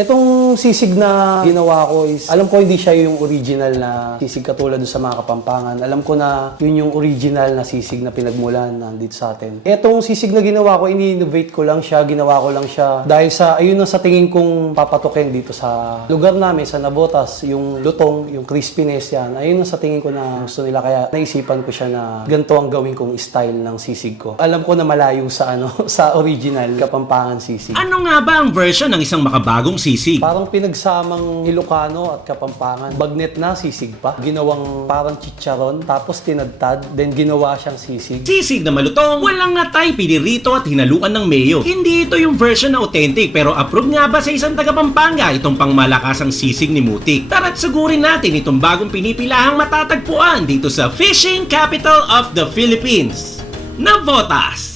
Etong sisig na ginawa ko is, alam ko hindi siya yung original na sisig katulad sa mga kapampangan. Alam ko na yun yung original na sisig na pinagmulan nandito sa atin. Etong sisig na ginawa ko, ini-innovate ko lang siya, ginawa ko lang siya dahil sa, ayun ang sa tingin kong papatukin dito sa lugar namin, sa Nabotas, yung lutong, yung crispiness yan, ayun ang sa tingin ko na gusto nila. Kaya naisipan ko siya na ganito ang gawin kong style ng sisig ko. Alam ko na malayo sa ano sa original kapampangan sisig. Ano nga ba ang version ng isang makabagong sisig? Parang pinagsamang Ilocano at Kapampangan. Bagnet na sisig pa. Ginawang parang chicharon, tapos tinadtad, then ginawa siyang sisig. Sisig na malutong, walang ngatay, pinirito at hinaluan ng mayo. Hindi ito yung version na authentic pero approved nga ba sa isang taga Pampanga itong pangmalakasang sisig ni Mutik? Tara't sugurin natin itong bagong pinipilahang matatagpuan dito sa Fishing Capital of the Philippines. Navotas!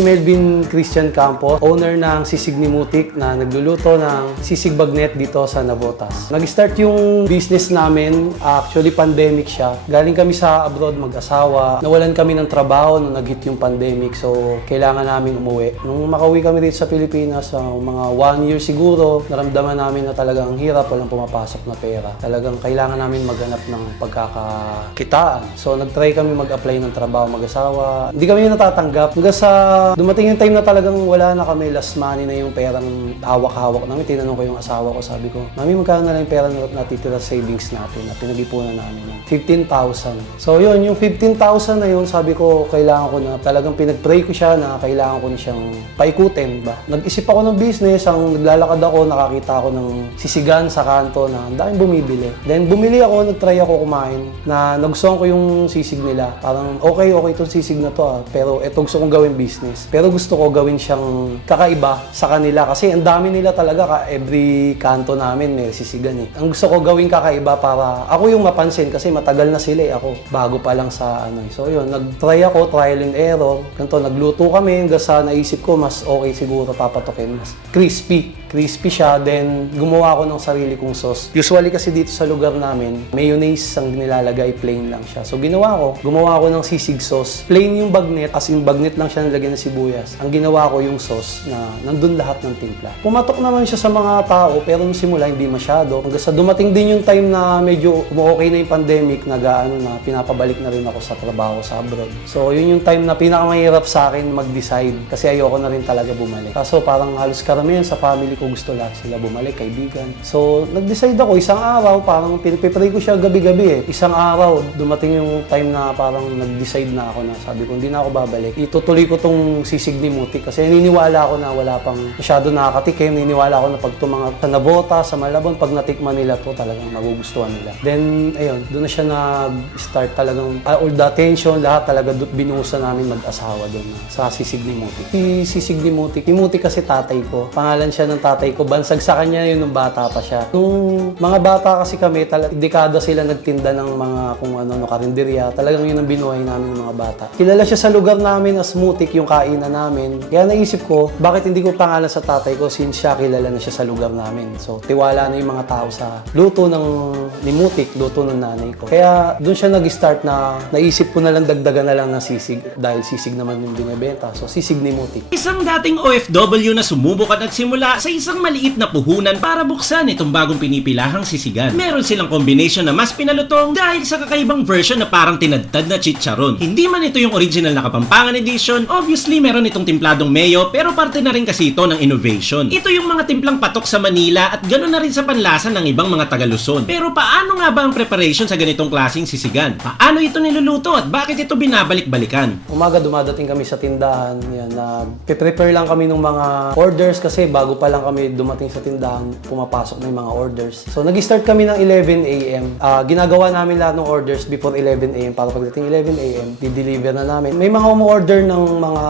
Si Melvin Christian Campos, owner ng Sisig ni Mutik na nagluluto ng sisig bagnet dito sa Navotas. Nag-start yung business namin, actually pandemic siya. Galing kami sa abroad mag-asawa. Nawalan kami ng trabaho nung nag-hit yung pandemic so kailangan namin umuwi. Nung makauwi kami dito sa Pilipinas, uh, mga one year siguro, naramdaman namin na talagang ang hirap, walang pumapasok na pera. Talagang kailangan namin maghanap ng pagkakakitaan. So nag-try kami mag-apply ng trabaho mag-asawa. Hindi kami natatanggap. Hanggang sa dumating yung time na talagang wala na kami, last money na yung perang hawak-hawak namin. Tinanong ko yung asawa ko, sabi ko, Mami, magkano na lang yung pera na natitira sa savings natin na pinag-ipunan namin? 15,000. So yun, yung 15,000 na yun, sabi ko, kailangan ko na, talagang pinag-pray ko siya na kailangan ko na siyang paikutin ba. Nag-isip ako ng business, ang naglalakad ako, nakakita ako ng sisigan sa kanto na ang daming bumibili. Then bumili ako, nag-try ako kumain na nagustuhan ko yung sisig nila. Parang okay, okay itong sisig na to ah. Pero ito gusto kong gawin business. Pero gusto ko gawin siyang kakaiba sa kanila kasi ang dami nila talaga ka every kanto namin may sisigan eh. Ang gusto ko gawin kakaiba para ako yung mapansin kasi matagal na sila eh ako. Bago pa lang sa ano. eh. So yun, nag-try ako, trial and error. Ganito, nagluto kami hanggang sa naisip ko mas okay siguro papatokin. Mas crispy. Crispy siya, then gumawa ako ng sarili kong sauce. Usually kasi dito sa lugar namin, mayonnaise ang nilalagay, plain lang siya. So ginawa ko, gumawa ako ng sisig sauce. Plain yung bagnet, as in bagnet lang siya nilagyan ng sibuyas. Ang ginawa ko yung sauce na nandun lahat ng timpla. Pumatok naman siya sa mga tao, pero nung simula hindi masyado. Hanggang sa dumating din yung time na medyo okay na yung pandemic, nag-ano na, pinapabalik na rin ako sa trabaho sa abroad. So yun yung time na pinakamahirap sa akin mag-decide kasi ayoko na rin talaga bumalik. Kaso parang halos karamihan sa family ko gusto lahat sila bumalik, kaibigan. So nag-decide ako, isang araw, parang pinipray ko siya gabi-gabi eh. Isang araw, dumating yung time na parang nag-decide na ako na sabi ko, hindi na ako babalik. Itutuloy ko tong sisig ni Mutik kasi naniniwala ako na wala pang masyado nakakatikim. Naniniwala ako na pag tumanga sa Nabota, sa Malabon, pag natikman nila to talagang magugustuhan nila. Then, ayun, doon na siya nag-start talagang ah, all the attention, lahat talaga binuhusan namin mag-asawa doon sa sisig ni Mutik. Si sisig ni Mutik, si Mutik kasi tatay ko. Pangalan siya ng tatay ko. Bansag sa kanya yun nung bata pa siya. Nung mga bata kasi kami, tala- dekada sila nagtinda ng mga kung ano, no, karinderya. Talagang yun ang binuhay namin ng mga bata. Kilala siya sa lugar namin as Mutik, yung kainan namin. Kaya naisip ko, bakit hindi ko pangalan sa tatay ko since siya kilala na siya sa lugar namin. So, tiwala na yung mga tao sa luto ng ni Mutik, luto ng nanay ko. Kaya doon siya nag-start na naisip ko na lang dagdagan na lang ng sisig dahil sisig naman yung binibenta. So, sisig ni Mutik. Isang dating OFW na sumubok at nagsimula sa isang maliit na puhunan para buksan itong bagong pinipilahang sisigan. Meron silang combination na mas pinalutong dahil sa kakaibang version na parang tinadtad na chicharon. Hindi man ito yung original na Kapampangan edition, obviously meron itong timpladong mayo pero parte na rin kasi ito ng innovation. Ito yung mga timplang patok sa Manila at ganoon na rin sa panlasa ng ibang mga taga Luzon. Pero paano nga ba ang preparation sa ganitong klaseng sisigan? Paano ito niluluto at bakit ito binabalik-balikan? Umaga dumadating kami sa tindahan, yan, na prepare lang kami ng mga orders kasi bago pa lang kami dumating sa tindahan, pumapasok na yung mga orders. So nag-start kami ng 11 a.m. Ah, ginagawa namin lahat ng orders before 11 a.m. para pagdating 11 a.m. di-deliver na namin. May mga umorder ng mga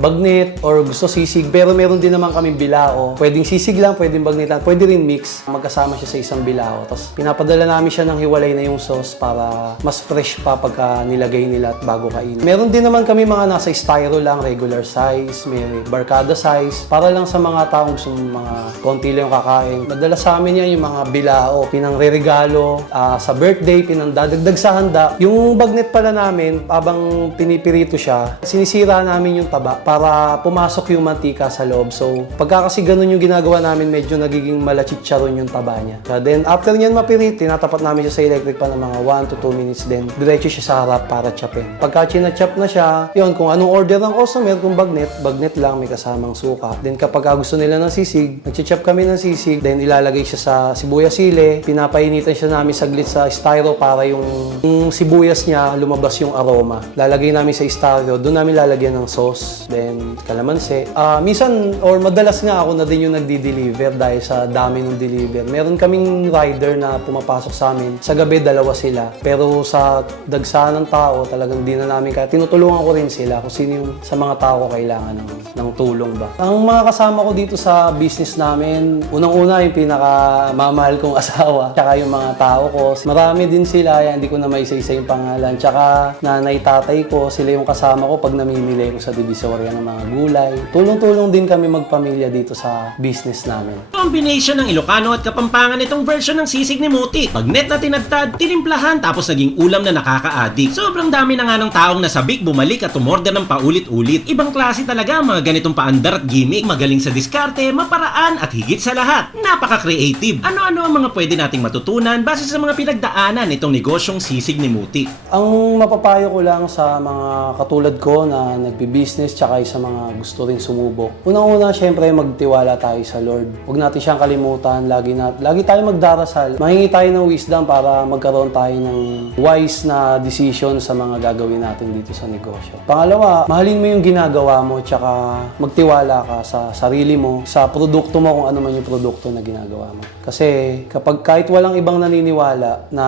bagnet or gusto sisig, pero meron din naman kami bilao. Pwedeng sisig lang, pwedeng bagnetan, pwede rin mix. Magkasama siya sa isang bilao. Tapos pinapadala namin siya ng hiwalay na yung sauce para mas fresh pa pagka nilagay nila at bago kainin. Meron din naman kami mga nasa styro lang, regular size, may barkada size, para lang sa mga taong gusto mga konti lang yung kakain. Madalas sa amin yan yung mga bilao, pinang-regalo ah, sa birthday, pinang-dadagdag sa handa. Yung bagnet pala namin, habang pinipirito siya, sinisira namin yung taba para pumasok yung mantika sa loob. So, pagka kasi ganun yung ginagawa namin, medyo nagiging malachicharon yung taba niya. Ah, Then, after niyan mapirit, tinatapat namin siya sa electric pa ng mga 1 to 2 minutes din. Diretso siya sa harap para chapin. Pagka chinachap na siya, yun, kung anong order ng customer, kung bagnet, bagnet lang, may kasamang suka. Then, kapag gusto nila ng sisig, nagchichap kami ng sisig, then ilalagay siya sa sibuyas sile, pinapainitan siya namin saglit sa styro para yung, yung sibuyas niya lumabas yung aroma. Lalagay namin sa styro, doon namin lalagyan ng sauce, then kalamansi. Ah, minsan, or madalas nga ako na din yung nagdi-deliver dahil sa dami ng deliver. Meron kaming rider na pumapasok sa amin. Sa gabi, dalawa sila. Pero sa dagsa ng tao, talagang di na namin kaya. Tinutulungan ko rin sila kung sino yung sa mga tao kailangan ng, ng tulong ba. Ang mga kasama ko dito sa business namin, unang-una yung pinaka mamahal kong asawa, tsaka yung mga tao ko. Marami din sila, yan, hindi ko na maisa-isa yung pangalan. Tsaka nanay, tatay ko, sila yung kasama ko pag namimili ko sa Divisoria ng mga gulay. Tulong-tulong din kami magpamilya dito sa business namin. Combination ng Ilocano at Kapampangan itong version ng sisig ni Muti. Pagnet na tinadtad, tinimplahan tapos naging ulam na nakaka-addict. Sobrang dami na nga ng taong nasabik, bumalik at umorder ng paulit-ulit. Ibang klase talaga mga ganitong paandar at gimmick. Magaling sa diskarte, maparaan at higit sa lahat, napaka-creative. Ano-ano ang mga pwede nating matutunan base sa mga pinagdaanan nitong negosyong sisig ni Muti. Ang mapapayo ko lang sa mga katulad ko na nagbi-business tsaka sa mga gusto rin sumubok. Unang-una, syempre magtiwala tayo sa Lord. Huwag natin siyang kalimutan. Lagi, na, lagi tayo magdarasal. Mahingi tayo ng wisdom para magkaroon tayo ng wise na decision sa mga gagawin natin dito sa negosyo. Pangalawa, mahalin mo yung ginagawa mo tsaka magtiwala ka sa sarili mo, sa produkto mo kung ano man yung produkto na ginagawa mo. Kasi kapag kahit walang ibang naniniwala na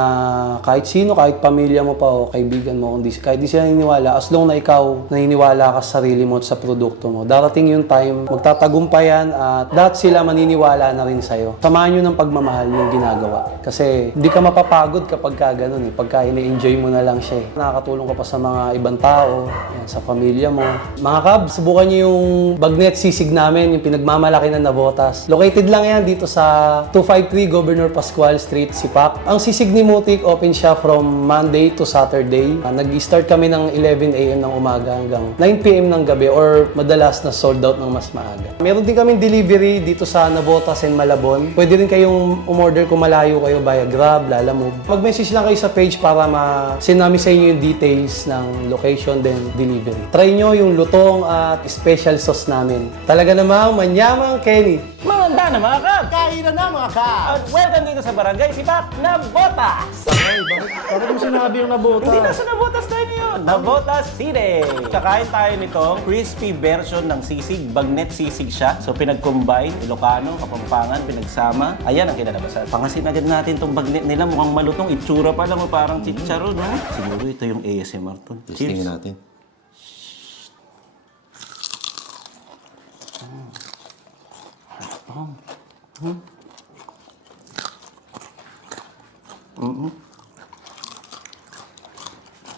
kahit sino, kahit pamilya mo pa o kaibigan mo, kundi kahit di sila naniniwala, as long na ikaw naniniwala ka sa sarili mo at sa produkto mo, darating yung time, magtatagumpayan at lahat sila maniniwala na rin sa'yo. Samahan nyo ng pagmamahal yung ginagawa. Kasi hindi ka mapapagod kapag ka ganun eh. Pagka ini-enjoy mo na lang siya eh. Nakakatulong ka pa sa mga ibang tao, sa pamilya mo. Mga kab, subukan nyo yung bagnet sisig namin, yung pinagmamalaki na nabotas. Located lang yan dito sa 253 Governor Pascual Street, Sipak. Ang sisig ni Mutik, open siya from Monday to Saturday. Ah, Nag-start kami ng 11 a.m. ng umaga hanggang 9 p.m. ng gabi or madalas na sold out ng mas maaga. Meron din kaming delivery dito sa Navotas and Malabon. Pwede rin kayong umorder kung malayo kayo via Grab, Lalamove. Mag-message lang kayo sa page para ma-send namin sa inyo yung details ng location then delivery. Try nyo yung lutong at special sauce namin. Talaga namang manyamang Kenny. Maganda na mga kab! Kainan na mga ka! At welcome dito sa Barangay Sipak na Botas! Ay, bakit, bakit mo sinabi yung nabota? Hindi nasa Nabotas tayo ngayon. Nabotas City. Kakain tayo nitong crispy version ng sisig. Bagnet sisig siya. So pinag-combine, Ilocano, Kapampangan, pinagsama. Ayan ang kinalabasan. Pangasin agad natin itong bagnet nila. Mukhang malutong. Itsura pa lang. oh, Parang chicharon. No? Siguro ito yung ASMR to. Cheers. natin.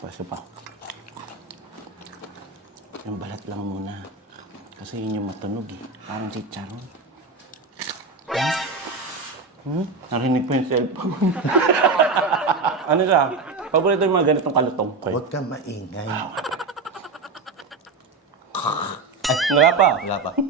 Pwesto pa. Yung balat lang muna. Kasi yun yung matunog eh. Parang chicharon. Hmm? Hmm? Narinig ko yung cellphone. ano siya? Paborito yung mga ganitong kalutong. Okay. Huwag ka maingay. Ay, wala pa. Wala pa.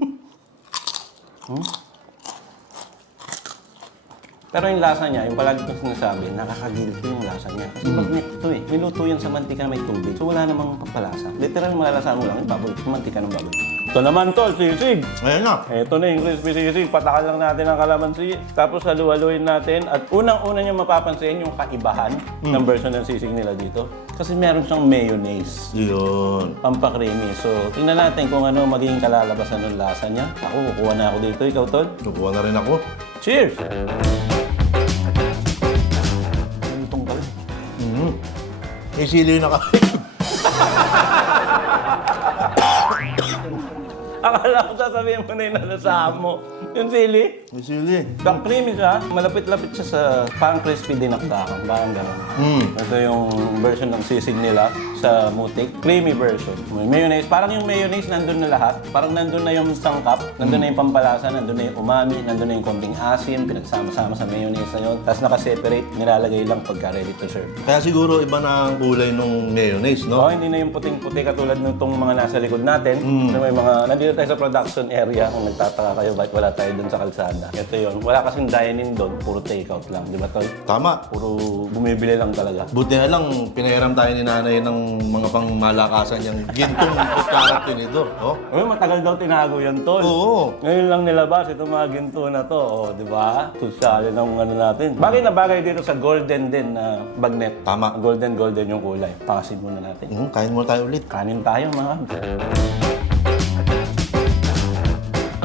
Pero yung lasa niya, yung palagi kong sinasabi, nakakagilty yung lasa niya. Kasi bagnet ito eh. Niluto yan sa mantika na may tubig. So wala namang papalasa. Literal malalasahan mo lang yung baboy, yung mantika ng baboy. Ito naman tol, sisig. Ngayon na. Ito na yung crispy sisig. Patakan lang natin ang kalamansi. Tapos halu-haluin natin. At unang-una nyo mapapansin yung kaibahan ng version ng sisig nila dito. Kasi meron siyang mayonnaise. Yun. Pampakreamy. So, tingnan natin kung ano magiging kalalabasan ng lasa niya. Ako, kukuha na ako dito. Ikaw, Tol? Kukuha na rin ako. Cheers! May sili na kami. Akala ko sasabihin mo na yung nalasahan mo. Yung sili, May sili. Dark creamy siya. Malapit-lapit siya sa parang crispy dinakdakan. Parang gano'n. Mm. Ito yung version ng sisig nila sa Mutik. Creamy version. May mayonnaise. Parang yung mayonnaise nandun na lahat. Parang nandun na yung sangkap. Nandun na yung pampalasa. Nandun na yung umami. Nandun na yung konting asim. Pinagsama-sama sa mayonnaise na yun. Tapos nakaseparate. Nilalagay lang pagka ready to serve. Kaya siguro iba na ang kulay nung mayonnaise, no? Oo, hindi na yung puting-puti katulad ng itong mga nasa likod natin. Na may mga, nandito tayo sa production area. Kung nagtataka kayo, bakit wala tayo dun sa kalsada. Ito yun. Wala kasing dine-in doon. Puro take-out lang. Di ba, Tol? Tama. Puro bumibili lang talaga. Buti na lang, pinahiram tayo ni nanay ng mga pang malakasan yung gintong kutsara tinidor. Oh? Uy, matagal daw tinago yan, Tol. Oo. Ngayon lang nilabas itong mga ginto na to. O, di ba? Tusyali ng ano natin. Bagay na bagay dito sa golden din na bagnet. Tama. Golden, golden yung kulay. Pakasin muna natin. Mm, kain mo tayo ulit. Kanin tayo, mga.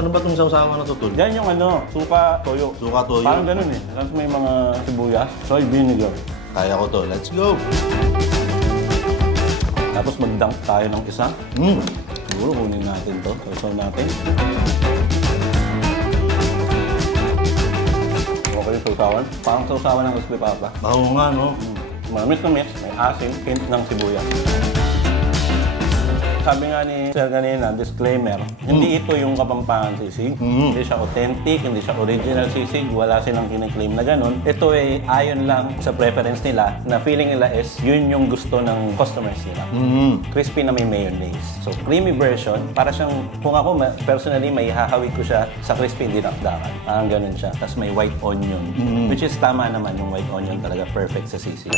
Ano ba itong sausawa na to, Tol? Yan yung ano, suka, toyo. Suka toyo. Parang ganun eh. Tapos may mga sibuyas, soy vinegar. Kaya ko to. Let's go. Tapos mag-dunk tayo ng isa. Mm. Siguro kunin natin to. Sausaw natin. Okay, sausawan. Parang sausawan ng crispy papa. Oo nga, no? Manamis na mis, may asim, hint ng sibuyas. Sabi nga ni Sir kanina, disclaimer, hindi ito yung kapampangan sisig. Mm. Hindi siya authentic, hindi siya original sisig, wala silang kiniklaim na ganun. Ito ay ayon lang sa preference nila na feeling nila is yun yung gusto ng customers nila. Mm. Crispy na may mayonnaise. So, creamy version, para siyang, kung ako ma- personally, may hahawig ko siya sa crispy dinakdakan. Parang ganun siya. Tapos may white onion, which is tama naman yung white onion talaga perfect sa sisig.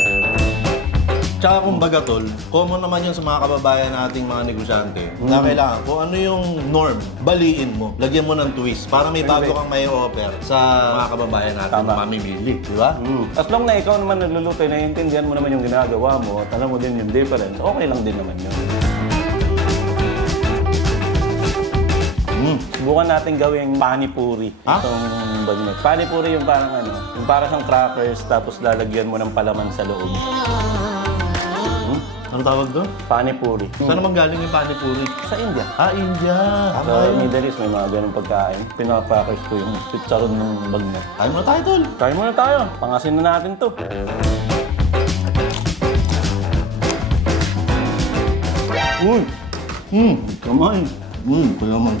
Tsaka kumbaga, Tol, common naman yun sa mga kababayan nating mga negosyante na kailangan kung ano yung norm, baliin mo. Lagyan mo ng twist para may bago kang may offer sa mga kababayan natin Tama. na mamimili. Di ba? As long na ikaw naman nagluluto, naiintindihan mo naman yung ginagawa mo, at alam mo din yung difference, okay lang din naman yun. Mm. Subukan natin gawing panipuri. Ha? Itong bagnet. Panipuri yung parang ano, yung parang siyang crackers tapos lalagyan mo ng palaman sa loob. Ano tawag doon? Panipuri. Saan naman galing yung panipuri? Sa India. Ah, India. Sa Tama yun. Middle East, may mga ganong pagkain. Pinapackers ko yung pizzaron ng bagnet. Kain mo na tayo, Tol. Try muna tayo. Pangasin na natin to. Uy! Mm. Kamay. Mm, kaya naman.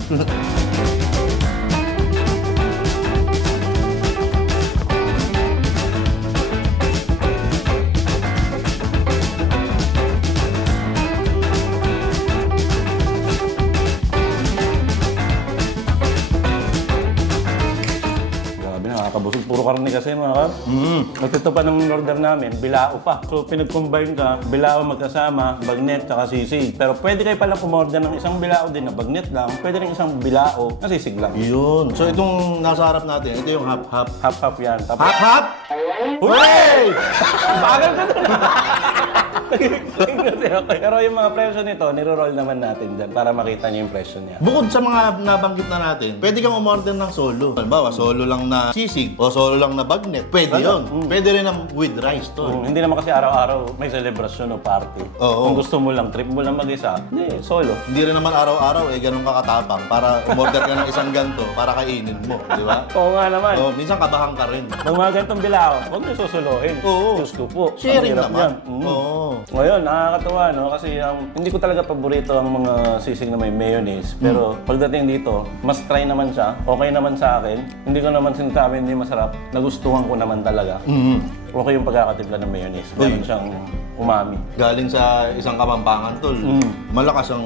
Grabe, nakakabusog. Puro karne kasi mga kap. Mm. At ito pa ng order namin, bilao pa. So pinag-combine ka, bilao magkasama, bagnet, saka sisig. Pero pwede kayo pala kumorder ng isang bilao din na bagnet lang. Pwede rin isang bilao na sisig lang. Yun. So itong nasa harap natin, ito yung hap-hap. Half-half yan. Tapos, Hap-hap! Uy! Bagal ka doon. Pero yung mga presyo nito, niro-roll naman natin dyan para makita niyo yung presyo niya. Bukod sa mga nabanggit na natin, pwede kang umorder ng solo. Halimbawa, solo lang na sisig o solo lang na bagnet. Pwede Ano? yun. Pwede rin ng with rice to. Kung hindi naman kasi araw-araw may celebration o party. Oo. Kung gusto mo lang, trip mo lang mag-isa, hindi, solo. Hindi rin naman araw-araw eh ganun ka katapang para umorder ka ng isang ganto para kainin mo, di ba? Oo nga naman. So, minsan kabahan ka rin. Ng mga ganitong bilao, huwag niyo susuluhin. Oo. Diyos ko po. Sharing ang hirap naman. niyan. Mm. Oo. Ngayon, nakakatawa, no? Kasi ang, hindi ko talaga paborito ang mga sisig na may mayonnaise. Pero pagdating dito, mas try naman siya. Okay naman sa akin. Hindi ko naman sinasabi hindi masarap. Nagustuhan ko naman talaga. Mhm. Okay yung pagkakatimpla ng mayonnaise. Meron Uy. siyang umami. Galing sa isang kamampangan tol. Mm. Malakas ang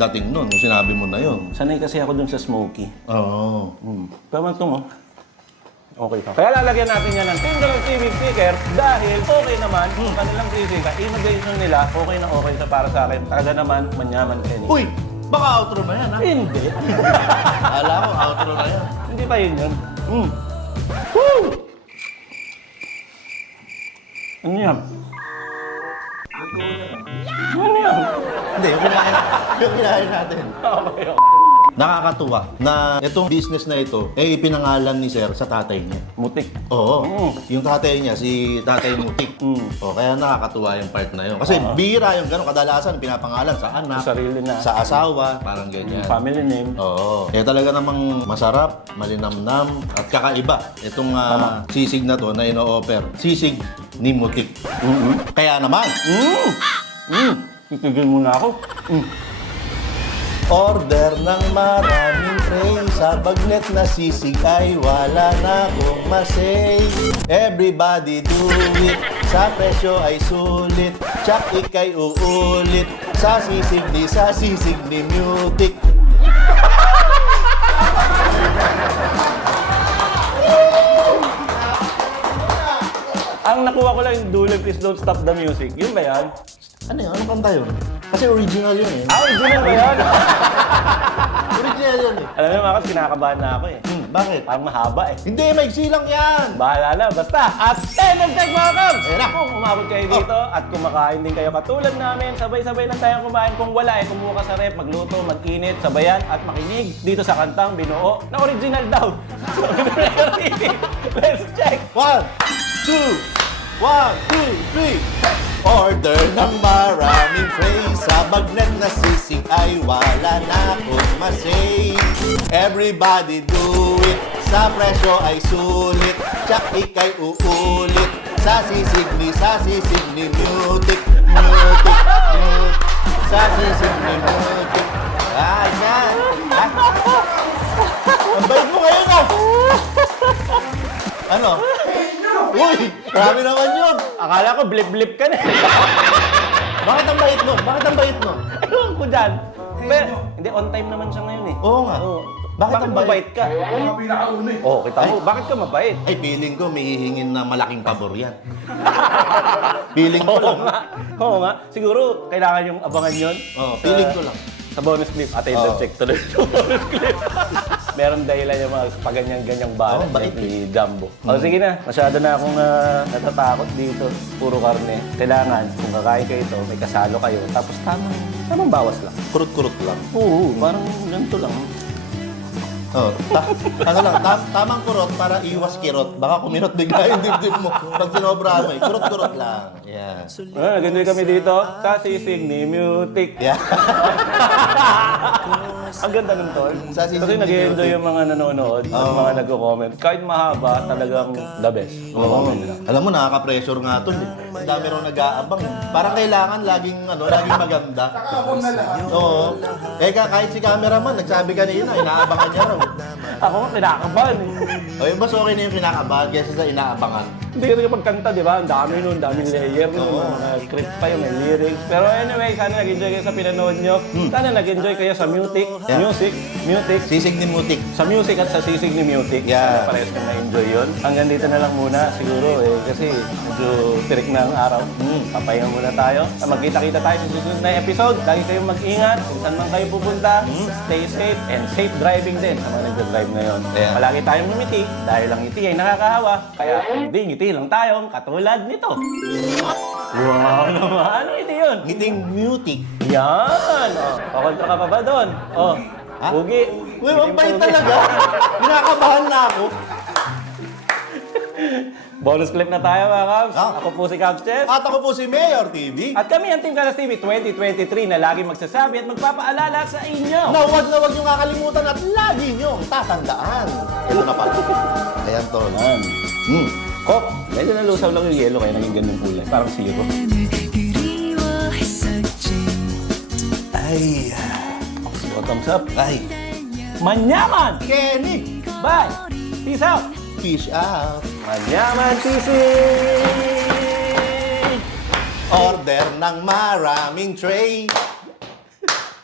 dating nun, yung sinabi mo na yun. Sanay kasi ako dun sa smoky. Oo. Hmm. Tama ito mo. Okay ka. Kaya lalagyan natin yan ng single TV sticker dahil okay naman yung kanilang sisig. Ang immigration nila, okay na okay sa para sa akin. Talaga naman, manyaman Kenny. Uy! Baka outro na yan, ha? Hindi. Alam ko, outro na yan. Hindi pa yun yun. Mm. Woo! Ano yan? Ano yan? Hindi, yung kinain, yung kinain natin. Okay, okay. Nakakatuwa na itong business na ito, eh, ipinangalan ni Sir sa tatay niya. Mutik. Oo. Mm. Yung tatay niya, si tatay Mutik. Mm. O, kaya nakakatuwa yung part na yun. Kasi bira yung gano'n, kadalasan pinapangalan sa anak, Sa sarili na. sa asawa, parang ganyan. Family name. Oo. Eh talaga namang masarap, malinamnam, at kakaiba. Itong ah, sisig na to na ino-offer. Sisig ni Mutik. Kaya naman, Mm. Mm. Titigil muna ako. Mm. Order ng maraming tray Sa bagnet na sisig ay wala na akong masay Everybody do it, sa presyo ay sulit Tsak ikay uulit, sa sisig ni sa sisig ni Mutik Ang nakuha ko lang yung dulo, please don't stop the music. Yun ba yan? Ano yun? Anong kanta yun? Kasi original yun eh. Ah, original ba yan? Original yun eh. Alam mo mga kas, kinakabahan na ako eh. Hmm, bakit? Parang mahaba eh. Hindi, maigsi lang yan! Bahala na, basta. At 10 and 10 mga kams! Ayan na. Kung umabot kayo dito at kumakain din kayo katulad namin, sabay-sabay lang tayong kumain. Kung wala eh, kumuha ka sa rep, magluto, mag-init, sabayan at makinig dito sa kantang binuo na original daw. Let's check! One, two, one, two, three. Order ng maraming tray. Sa bagnet na sisig ay wala na akong masay. Everybody do it. Sa presyo ay sulit. Tsak ikay uulit. Sa sisig ni, sa sisig ni Mutik. Mutik, mutik. Sa sisig ni Mutik. Ah, yan Ah. Ang bait mo ngayon ah Ano? Uy! Grabe naman yun! Akala ko blip-blip ka na. Bakit ang bait nun? Bakit ang bait nun? Ewan ko dyan. Pero, hindi, on time naman siya ngayon eh. Oo nga. Oo. Bakit Bakit, ang bait? mabait ka? Oo, kita mo. Bakit ka mabait? Ay, feeling ko may hihingin na malaking pabor yan. feeling ko Oo lang. nga. Oo nga. Siguro, kailangan yung abangan yun. Oo, feeling ko lang. Sa bonus clip, attendance check tuloy sa bonus clip. Meron dahilan yung mga paganyan-ganyang balat bait ni Jumbo. O sige na, masyado na akong ah, natatakot dito. Puro karne. Kailangan, kung kakain kayo ito, may kasalo kayo. Tapos tamang, tamang bawas lang. Kurut-kurut lang. Oo, parang ganito lang. Oh, ta- ano lang, ta- tamang kurot para iwas kirot. Baka kumirot bigla yung dibdib mo. Pag sinobra mo, eh. kurot-kurot lang. Yeah. Ah, nag kami dito sa sisig ni Mutik. Yeah. Ang ganda ng tol. Sa sisig Kasi ni nag-enjoy Mutik. yung mga nanonood at mga nagko-comment. Kahit mahaba, talagang the best. Oo. Alam mo, nakaka-pressure nga to. Eh. Ang dami raw nag-aabang. eh. Parang kailangan laging, ano, laging maganda. Oo. Eh, ka- kahit si cameraman, nagsabi kanina, inaabangan niya raw. Ako nga, kinakabahan eh. O, yung mas okay na yung kinakabahan kaysa sa inaabangan. Hindi kasi pagkanta, di ba? Ang dami nun, daming layer nun, mga script pa yung may lyrics. Pero anyway, sana nag-enjoy kayo sa pinanood nyo. Sana nag-enjoy kayo sa music, Yeah. music, music, Sisig ni Mutik. sa music at sa sisig ni Mutik. Yeah. Sana parehas kang na-enjoy yun. Hanggang dito na lang muna siguro eh. Kasi medyo tirik na ang araw. Mm. Papahinga muna tayo. Magkita-kita tayo sa susunod na episode. Lagi kayong mag-ingat. Kung saan man kayo pupunta. Stay safe and safe driving din sa mga nagdadrive ngayon. Yeah. Palagi tayong ngumiti dahil ang ngiti ay nakakahawa. Kaya hindi ngiti lang tayong katulad nito. Wow naman. Ano ngiti yun? Ngiting Mutik. Yan! Oh, pakontra ka pa ba doon? Oh, Ha? Pugi. Uy, ang bait talaga. Kinakabahan na ako. Bonus clip na tayo mga Kabs. Ah. Ako po si Kabs Chess. At ako po si Mayor TV. At kami ang Team Kalas TV 2023 na lagi magsasabi at magpapaalala sa inyo. Na huwag na huwag niyong kakalimutan at lagi niyong tatandaan. Ito na pala. Ayan, tol. Hmm. Kok, medyo nalusaw lang yung yellow kaya naging ganun kulay. Parang zero. Ay, so thumbs up. Ay, manyaman! Kenny! Bye! Peace out! Peace out! Manyaman Sisig! Order ng maraming tray!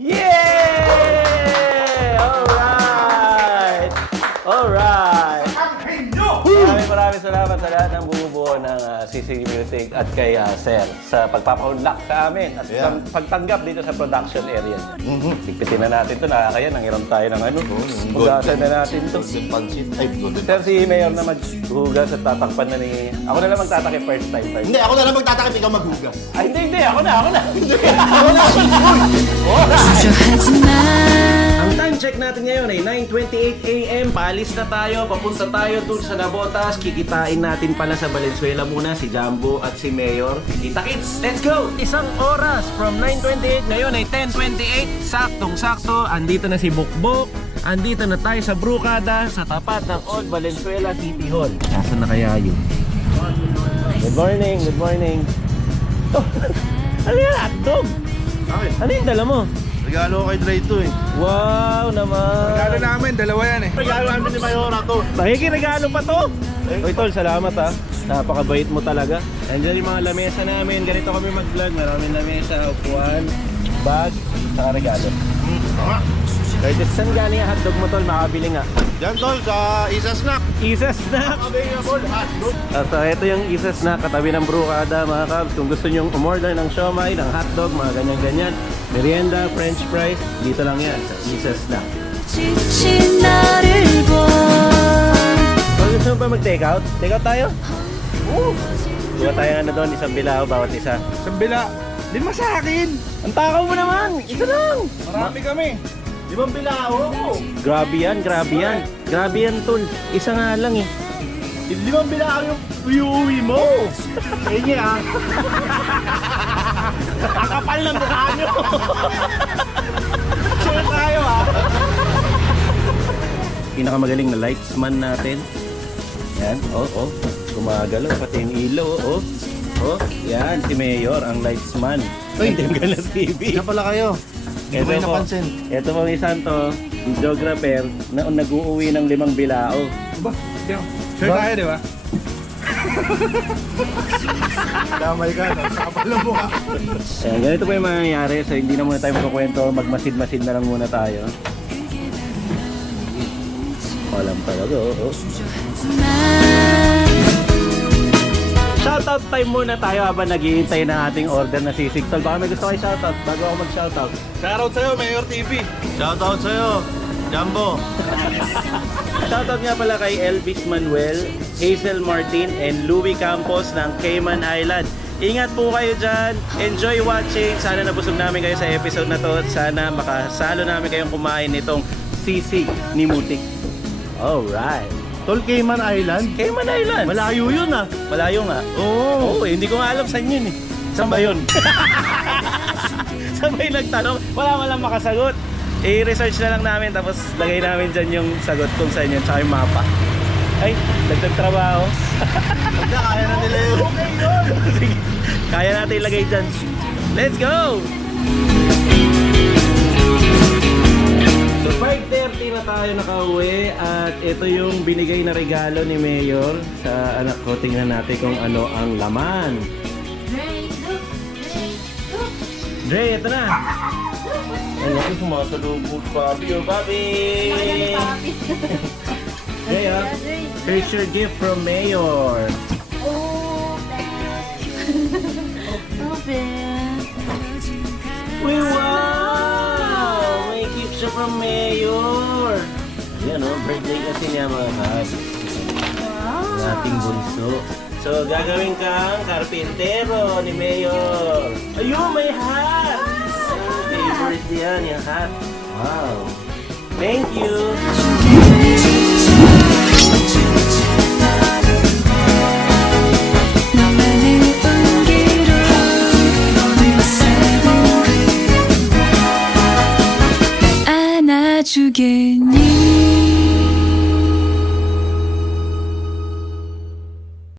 耶！Salamat sa lahat ng bumubuo ng uh, CC Music at kay uh, Sir sa pagpapaunlak sa amin at Yeah. pagtanggap dito sa production area. Tigpitin na natin to. Nakakaya, nangiram tayo ng ano. Hugasan na natin to. Golden pancit. Ay, golden Sir, si Mayor na maghugas at tatakpan na ni... Ako na lang magtatakip first time. First. Hindi, ako na lang magtatakip, ikaw maghugas. Ay, hindi, hindi. Ako na, ako na. ako na, ako na. Ang time check natin ngayon ay 9.28 a.m. Paalis na tayo, papunta tayo dun sa Nabotas. Kikitain natin pala sa Valenzuela muna si Jumbo at si Mayor. Kita kits, let's go! Isang oras from 9.28, ngayon ay 10.28. Saktong-sakto, andito na si Bukbok. Andito na tayo sa Brukada, sa tapat ng Old Valenzuela City Hall. Nasaan na kaya yun? Good morning, good morning. Oh, ano yan? Hotdog? Ano yung dala mo? Regalo kay Dre to eh. Wow naman. Regalo namin, dalawa yan eh. Regalo namin ni Mayora to. Nakikiregalo pa to? Uy, tol, salamat ha. Napakabait mo talaga. Andiyan yung mga lamesa namin. Ganito kami mag-vlog. Maraming lamesa, upuan, bag, saka regalo. Kahit saan galing ang hotdog mo, tol? Makabili nga. Yan tol, sa Isa Snack. Isa Snack! Available, hotdog. At uh, ito yung Isa Snack, katabi ng Brukada, mga kabs. Kung gusto nyo umorder ng siomay, ng hotdog, mga ganyan-ganyan, Merienda, french fries, dito lang yan sa Mises na. Kung gusto mo ba mag-take out? Take out tayo? Oo! Kuha tayo ano doon, isang bilao bawat isa. Isang bila. Lima sa akin. Ang takaw mo naman! Isa lang! Marami kami. Limang bilao. Grabe yan, grabe yan. Grabe yan, tol. Isa nga lang eh. Limang bilao yung iuwi mo. Eh, Ganyan ah. Ang kapal ng mukha nyo! Share tayo ah! Pinakamagaling na lightsman natin. Yan, oh, oh. Gumagalaw, pati yung ilaw, oh, oh. Oh, yan, si Mayor, ang lightsman. Uy, Team Galas TV. Yan pala kayo. Hindi ko kayo po, napansin. ito po isang to, videographer na nag-uuwi ng limang bilao. Ba? Diyan. Sure tayo, di ba? Damay ka, no? Sa kapal ng mukha. Ayan, ganito po yung mangyayari. So, hindi na muna tayo magkukwento. Magmasid-masid na lang muna tayo. Walang talaga, oh. oh. Shoutout time muna tayo habang naghihintay ng ating order na sisig. Tol, baka may gusto kayo shoutout bago ako mag-shoutout. Shoutout sa'yo, Mayor TV. Shoutout sa'yo, Jumbo. Shoutout nga pala kay Elvis Manuel, Hazel Martin, and Louie Campos ng Cayman Island. Ingat po kayo dyan. Enjoy watching. Sana nabusog namin kayo sa episode na to. At sana makasalo namin kayong kumain nitong sisig ni Mutik. Alright. Tol Cayman Island. Cayman Island. Malayo yun ah. Malayo nga. Oo. Eh, hindi ko nga alam saan yun eh. Saan ba yun? saan ba yung nagtanong? Wala man lang makasagot. I-research na lang namin tapos lagay namin dyan yung sagot kung saan yun tsaka yung mapa. Ay, dagdag trabaho. Kaya na nila yun. Sige, kaya natin ilagay dyan. Let's go! So 5.30 na tayo nakauwi at ito yung binigay na regalo ni Mayor sa anak ko. Tingnan natin kung ano ang laman. Dre, ito na. Ay, naku, sumasalubog, Bobby. Oh! Dre, ah. Here's your gift from Mayor. Uy, wow! May gift siya from Mayor. Ayan, oh, birthday kasi niya mga kabs. Ang ating bunso. So, gagawin kang karpintero ni Mayor. Ayun, may hat! Favorite yan, yung hat. Wow. Thank you!